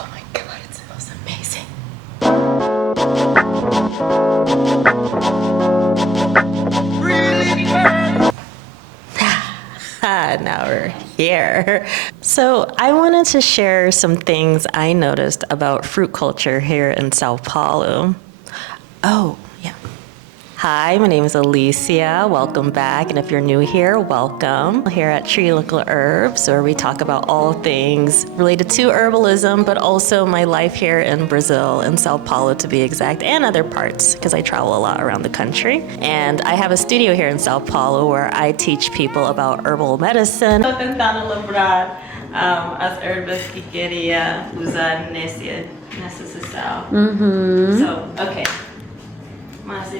Oh my God, it smells amazing. Now we're here. So I wanted to share some things I noticed about fruit culture here in Sao Paulo. Oh, yeah. Hi, my name is Alicia. Welcome back. And if you're new here, welcome. Here at Tree Local Herbs, where we talk about all things related to herbalism, but also my life here in Brazil, in Sao Paulo to be exact, and other parts, because I travel a lot around the country. And I have a studio here in Sao Paulo where I teach people about herbal medicine. Estou tentando lembrar as ervas que queria usar nessa sessão. So, okay. Mas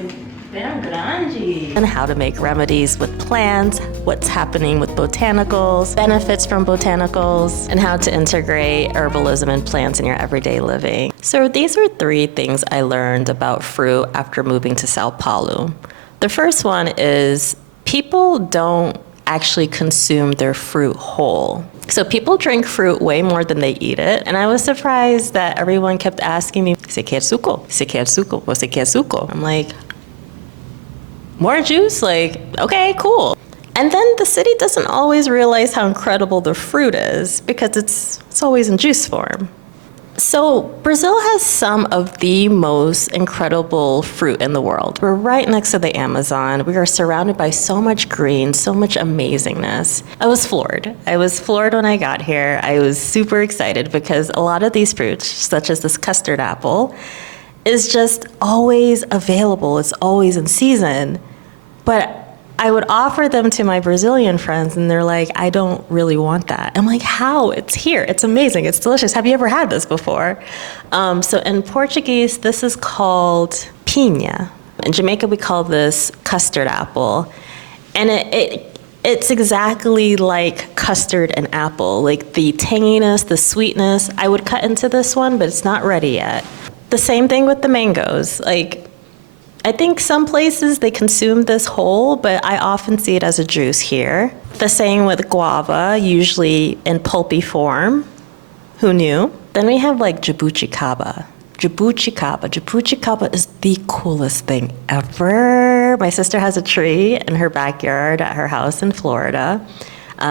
and how to make remedies with plants, what's happening with botanicals, benefits from botanicals, and how to integrate herbalism and plants in your everyday living. So these are 3 things I learned about fruit after moving to Sao Paulo. The first one is people don't actually consume their fruit whole. So people drink fruit way more than they eat it. And I was surprised that everyone kept asking me, "Você quer suco? Você quer suco? Você quer suco?" I'm like, more juice? Like, okay, cool. And then the city doesn't always realize how incredible the fruit is because it's always in juice form. So Brazil has some of the most incredible fruit in the world. We're right next to the Amazon. We are surrounded by so much green, so much amazingness. I was floored. When I got here. I was super excited because a lot of these fruits, such as this custard apple, is just always available. It's always in season. But I would offer them to my Brazilian friends and they're like, I don't really want that. I'm like, how? It's here. It's amazing. It's delicious. Have you ever had this before? So in Portuguese, this is called piña. In Jamaica, we call this custard apple. And it's exactly like custard and apple, like the tanginess, the sweetness. I would cut into this one, but it's not ready yet. The same thing with the mangoes. Like, I think some places they consume this whole, but I often see it as a juice here. The same with guava, usually in pulpy form. Who knew? Then we have like jabuticaba. Jabuticaba is the coolest thing ever. My sister has a tree in her backyard at her house in Florida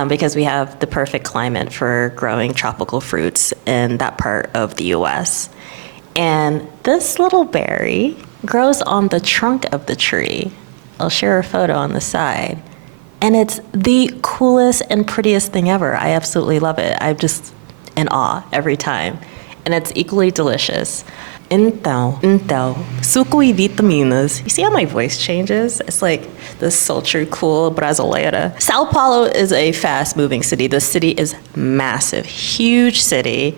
because we have the perfect climate for growing tropical fruits in that part of the US. And this little berry grows on the trunk of the tree. I'll share a photo on the side. And it's the coolest and prettiest thing ever. I absolutely love it. I'm just in awe every time. And it's equally delicious. Então, suco e vitaminas. You see how my voice changes? It's like this sultry, cool brasileira. Sao Paulo is a fast-moving city. The city is massive, huge city.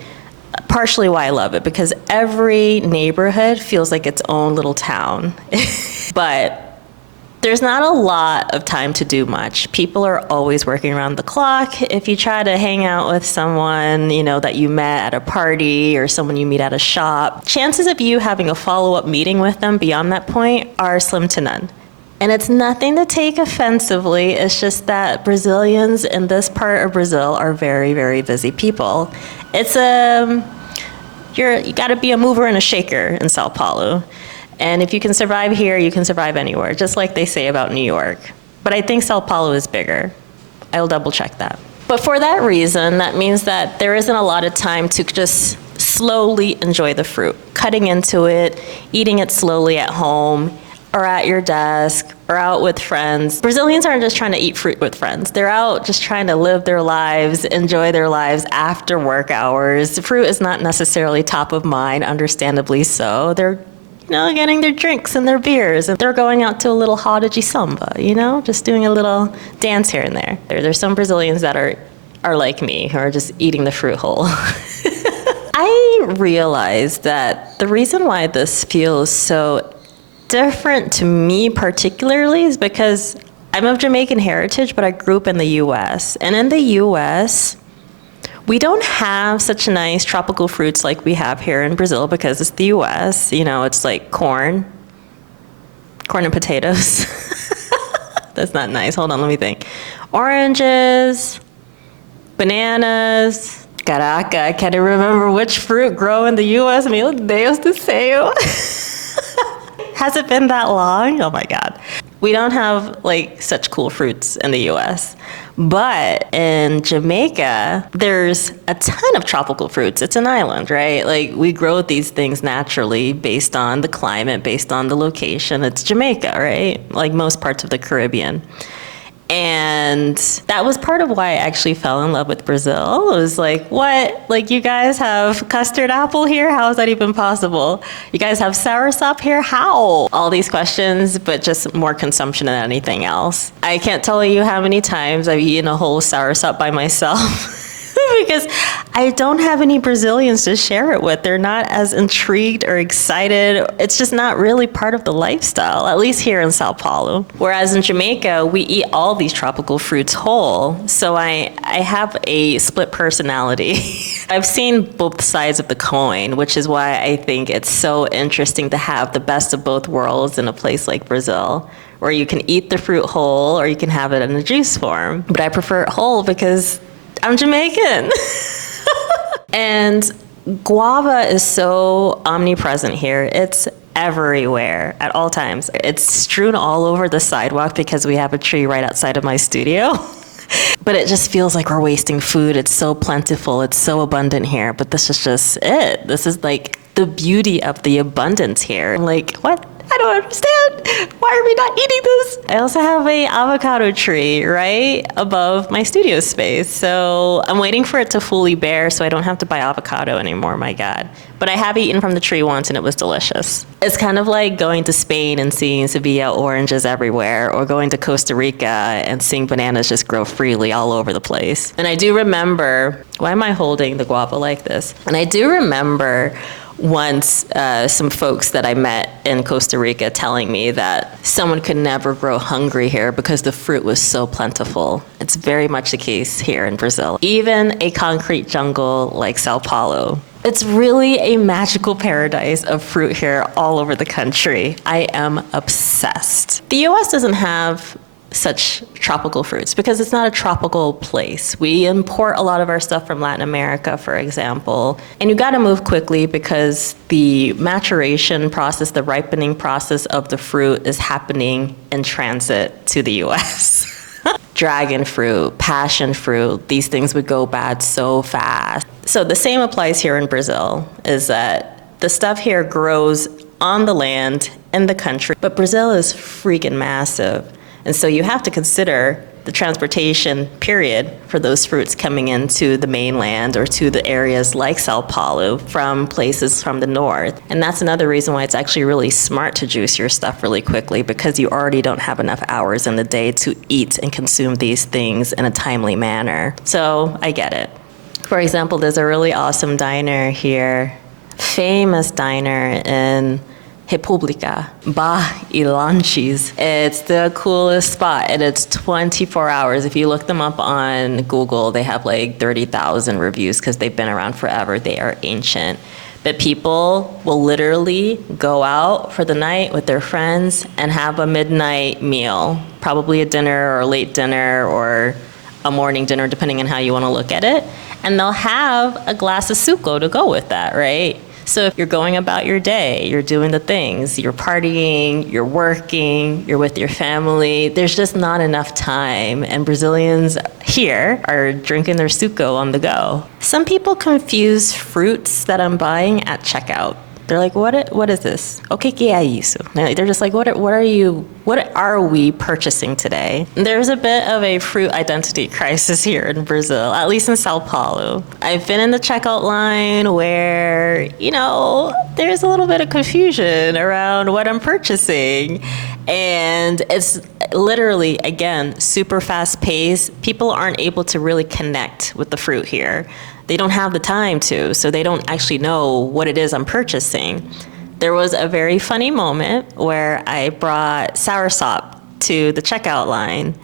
Partially why I love it, because every neighborhood feels like its own little town. But there's not a lot of time to do much. People are always working around the clock. If you try to hang out with someone, that you met at a party or someone you meet at a shop, chances of you having a follow-up meeting with them beyond that point are slim to none. And it's nothing to take offensively. It's just that Brazilians in this part of Brazil are very, very busy people. It's you got to be a mover and a shaker in Sao Paulo. And if you can survive here, you can survive anywhere, just like they say about New York. But I think Sao Paulo is bigger. I'll double check that. But for that reason, that means that there isn't a lot of time to just slowly enjoy the fruit, cutting into it, eating it slowly at home, or at your desk, or out with friends. Brazilians aren't just trying to eat fruit with friends. They're out just trying to live their lives, enjoy their lives after work hours. Fruit is not necessarily top of mind, understandably so. They're getting their drinks and their beers, and they're going out to a little roda de samba, just doing a little dance here and there. There's some Brazilians that are like me, who are just eating the fruit whole. I realized that the reason why this feels so different to me particularly is because I'm of Jamaican heritage, but I grew up in the US. And in the US, we don't have such nice tropical fruits like we have here in Brazil because it's the US. It's like corn and potatoes. That's not nice. Hold on, let me think. Oranges, bananas, Caraca, I can't even remember which fruit grow in the U.S. Meu Deus do céu. Has it been that long? Oh my God. We don't have like such cool fruits in the US. But in Jamaica, there's a ton of tropical fruits. It's an island, right? Like we grow these things naturally based on the climate, based on the location. It's Jamaica, right? Like most parts of the Caribbean. And that was part of why I actually fell in love with Brazil. It was like, what? Like, you guys have custard apple here? How is that even possible? You guys have soursop here? How? All these questions, but just more consumption than anything else. I can't tell you how many times I've eaten a whole soursop by myself. Because I don't have any Brazilians to share it with. They're not as intrigued or excited. It's just not really part of the lifestyle, at least here in São Paulo. Whereas in Jamaica, we eat all these tropical fruits whole. So I have a split personality. I've seen both sides of the coin, which is why I think it's so interesting to have the best of both worlds in a place like Brazil, where you can eat the fruit whole or you can have it in a juice form. But I prefer it whole because I'm Jamaican. And guava is so omnipresent here. It's everywhere at all times. It's strewn all over the sidewalk because we have a tree right outside of my studio. But it just feels like we're wasting food. It's so plentiful. It's so abundant here. But this is just it. This is like the beauty of the abundance here. I'm like, what? I don't understand. Why are we not eating this? I also have a avocado tree right above my studio space. So I'm waiting for it to fully bear so I don't have to buy avocado anymore, my God. But I have eaten from the tree once and it was delicious. It's kind of like going to Spain and seeing Sevilla oranges everywhere, or going to Costa Rica and seeing bananas just grow freely all over the place. And I do remember, why am I holding the guava like this? And I do remember once some folks that I met in Costa Rica telling me that someone could never grow hungry here because the fruit was so plentiful. It's very much the case here in Brazil. Even a concrete jungle like São Paulo. It's really a magical paradise of fruit here all over the country. I am obsessed. The US doesn't have such tropical fruits because it's not a tropical place. We import a lot of our stuff from Latin America, for example, and you got to move quickly because the maturation process, the ripening process of the fruit is happening in transit to the US. Dragon fruit, passion fruit, these things would go bad so fast. So the same applies here in Brazil, is that the stuff here grows on the land in the country, but Brazil is freaking massive. And so you have to consider the transportation period for those fruits coming into the mainland or to the areas like Sao Paulo from places from the north. And that's another reason why it's actually really smart to juice your stuff really quickly, because you already don't have enough hours in the day to eat and consume these things in a timely manner. So I get it. For example, there's a really awesome diner here, famous diner in República, Bar e Lanches. It's the coolest spot, and it's 24 hours. If you look them up on Google, they have like 30,000 reviews because they've been around forever. They are ancient. But people will literally go out for the night with their friends and have a midnight meal, probably a dinner or a late dinner or a morning dinner, depending on how you want to look at it. And they'll have a glass of suco to go with that, right? So if you're going about your day, you're doing the things, you're partying, you're working, you're with your family, there's just not enough time. And Brazilians here are drinking their suco on the go. Some people confuse fruits that I'm buying at checkout. They're like, what is this? O que é isso? They're just like, what are we purchasing today? There's a bit of a fruit identity crisis here in Brazil, at least in Sao Paulo. I've been in the checkout line where, there's a little bit of confusion around what I'm purchasing. And it's literally, again, super fast paced. People aren't able to really connect with the fruit here. They don't have the time to, so they don't actually know what it is I'm purchasing. There was a very funny moment where I brought soursop to the checkout line.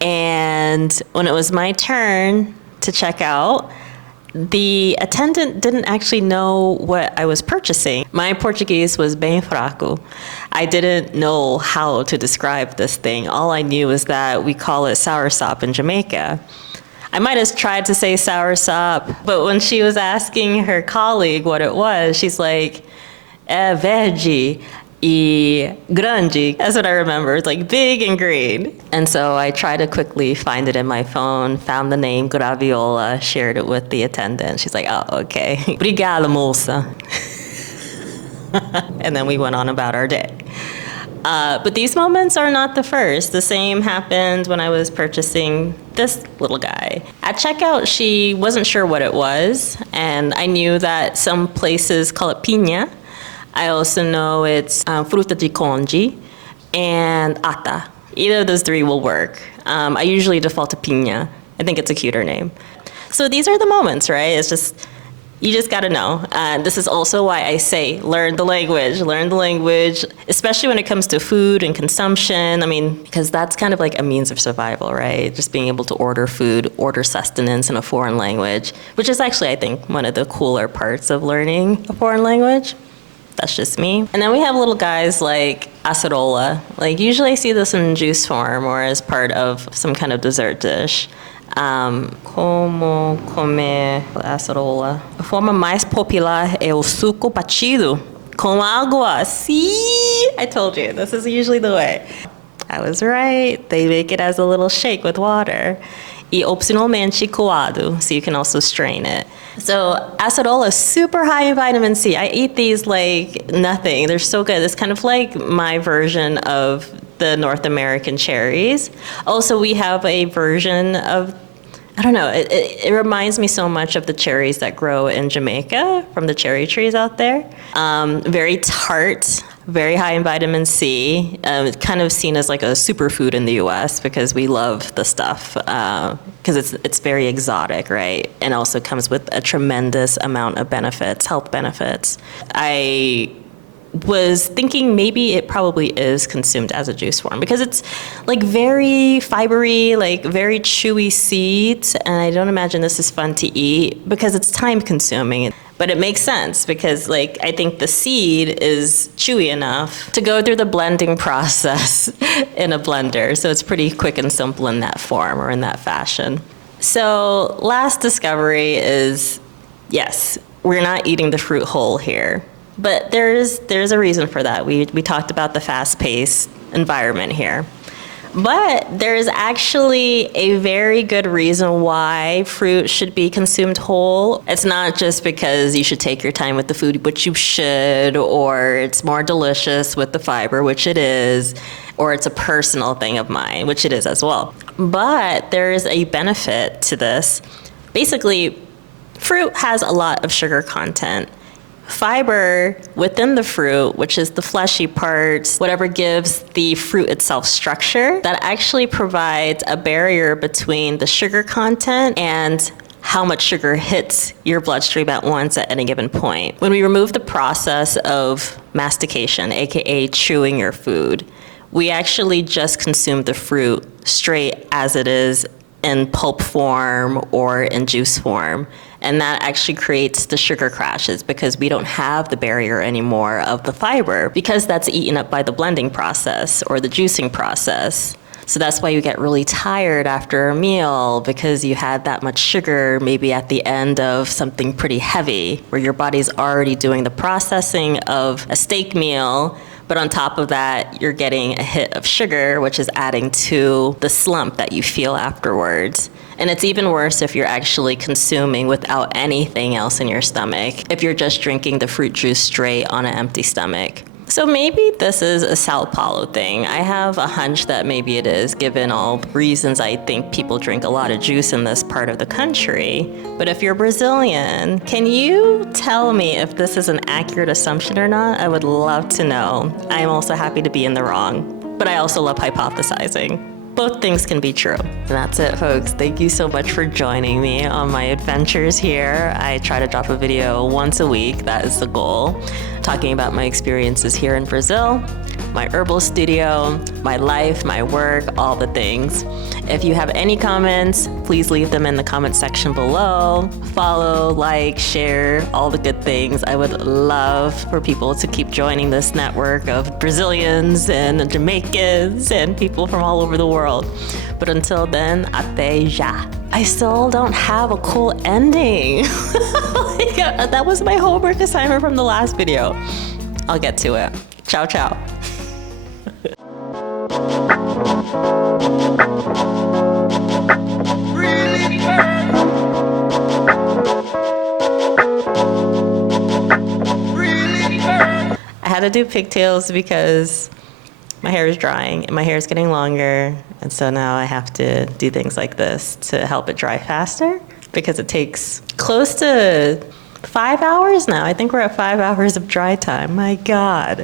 And when it was my turn to check out, the attendant didn't actually know what I was purchasing. My Portuguese was bem fraco. I didn't know how to describe this thing. All I knew is that we call it soursop in Jamaica. I might have tried to say soursop, but when she was asking her colleague what it was, she's like, verde e grande. That's what I remember. It's like big and green. And so I tried to quickly find it in my phone, found the name graviola, shared it with the attendant. She's like, oh, okay. Obrigada, moça. And then we went on about our day. But these moments are not the first. The same happened when I was purchasing this little guy. At checkout, she wasn't sure what it was, and I knew that some places call it piña. I also know it's fruta de conde and ata. Either of those three will work. I usually default to piña. I think it's a cuter name. So these are the moments, right? It's just, you just gotta know. This is also why I say learn the language, especially when it comes to food and consumption. I mean, because that's kind of like a means of survival, right? Just being able to order food, order sustenance in a foreign language, which is actually, I think, one of the cooler parts of learning a foreign language. That's just me. And then we have little guys like acerola. Like usually I see this in juice form or as part of some kind of dessert dish. Como comer acerola. A forma mais popular é o suco batido com água. See? I told you, this is usually the way. I was right. They make it as a little shake with water. E opcionalmente coado, so you can also strain it. So acerola is super high in vitamin C. I eat these like nothing. They're so good. It's kind of like my version of the North American cherries. Also, we have a version of, I don't know, it reminds me so much of the cherries that grow in Jamaica from the cherry trees out there. Very tart, very high in vitamin C. It's kind of seen as like a superfood in the US because we love the stuff because it's very exotic, right? And also comes with a tremendous amount of benefits, health benefits. I was thinking maybe it probably is consumed as a juice form because it's like very fibery, like very chewy seeds, and I don't imagine this is fun to eat because it's time consuming. But it makes sense because like I think the seed is chewy enough to go through the blending process in a blender. So it's pretty quick and simple in that form or in that fashion. So last discovery is, yes, we're not eating the fruit whole here. But there's a reason for that. We talked about the fast-paced environment here. But there's actually a very good reason why fruit should be consumed whole. It's not just because you should take your time with the food, which you should, or it's more delicious with the fiber, which it is, or it's a personal thing of mine, which it is as well. But there is a benefit to this. Basically, fruit has a lot of sugar content. Fiber within the fruit, which is the fleshy parts, whatever gives the fruit itself structure, that actually provides a barrier between the sugar content and how much sugar hits your bloodstream at once at any given point. When we remove the process of mastication, aka chewing your food, we actually just consume the fruit straight as it is in pulp form or in juice form. And that actually creates the sugar crashes because we don't have the barrier anymore of the fiber because that's eaten up by the blending process or the juicing process. So that's why you get really tired after a meal because you had that much sugar maybe at the end of something pretty heavy where your body's already doing the processing of a steak meal. But on top of that, you're getting a hit of sugar, which is adding to the slump that you feel afterwards. And it's even worse if you're actually consuming without anything else in your stomach, if you're just drinking the fruit juice straight on an empty stomach. So maybe this is a São Paulo thing. I have a hunch that maybe it is, given all the reasons I think people drink a lot of juice in this part of the country. But if you're Brazilian, can you tell me if this is an accurate assumption or not? I would love to know. I'm also happy to be in the wrong, but I also love hypothesizing. Both things can be true. And that's it, folks. Thank you so much for joining me on my adventures here. I try to drop a video once a week. That is the goal. Talking about my experiences here in Brazil, my herbal studio, my life, my work, all the things. If you have any comments, please leave them in the comment section below. Follow, like, share, all the good things. I would love for people to keep joining this network of Brazilians and Jamaicans and people from all over the world. But until then, até já. I still don't have a cool ending. Like, that was my homework assignment from the last video. I'll get to it. Ciao, ciao. I had to do pigtails because my hair is drying and my hair is getting longer. And so now I have to do things like this to help it dry faster because it takes close to 5 hours now. I think we're at 5 hours of dry time. My God.